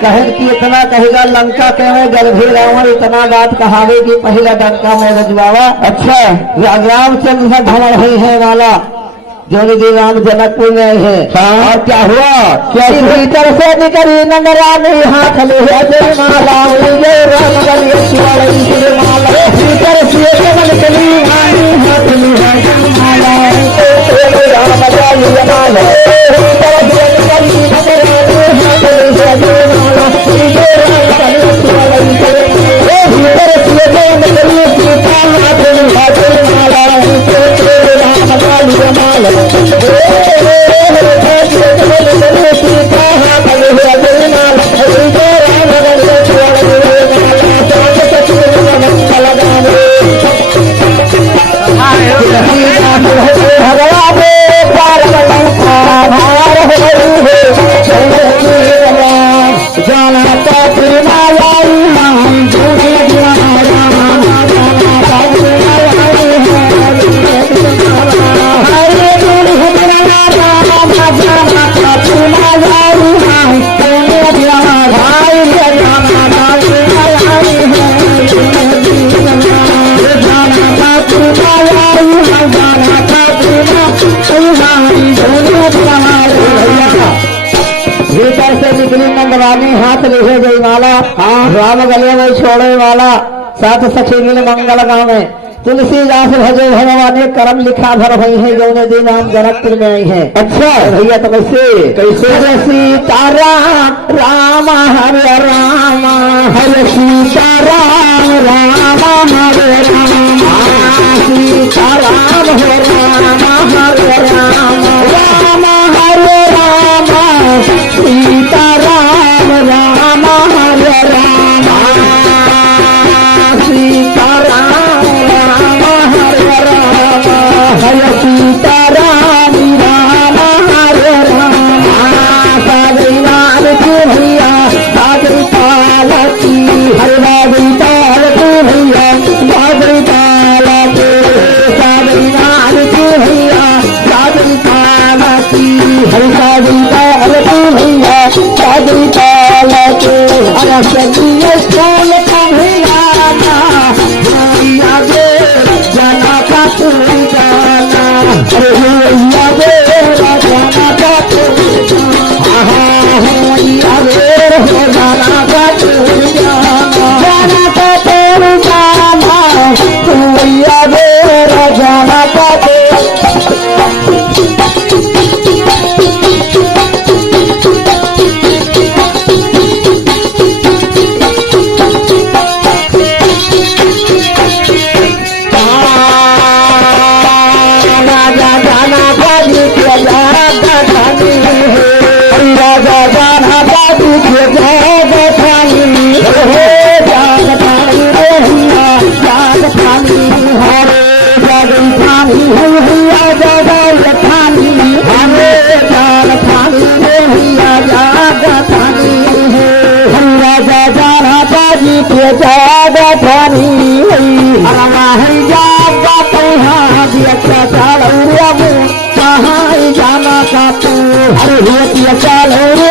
कहन की इतना कहेगा लंका के में गर्भे रावण इतना बात कहावे कि पहला डंका में रजवावा। अच्छा रामचंद्र से भ्रमण हुई है वाला जो निधि राम जनकपुर में है। हाँ। और क्या हुआ क्या भीतर से निकली नंदरानी हाथ ले माला भीतर से निकली हाथ नंदरानी हाथ ले गई माला। हाँ। राम गले में छोड़े वाला साथ सखी मिल मंगल गावे तुलसीदास भजे भगवान कर्म लिखा भर भई है जो नदी नाम जनकपुर में आई है। अच्छा भैया तो कैसे कैसे सीताराम राम हरे राम हरे सीताराम राम हरे राम सीताराम हरे राम हरे राम राम हरे राम सीताराम राम हरे राम सीताराम राम हरे राम हरे सीताराम राम हरे राम सागरीनाथ की भैया सागरी ताल की हरे बागरी ताल की भैया सागरी ताल के सागरीनाथ की भैया सागरी ताल की हरे सागरी ताल की भैया सागरी ताल के अरे सखिए कौन का भैया जाना का तू जाना अरे भैया जाना का तू जाना का तू जाना का तेरू जाना तू भैया जाना का तू जाना का तू हरे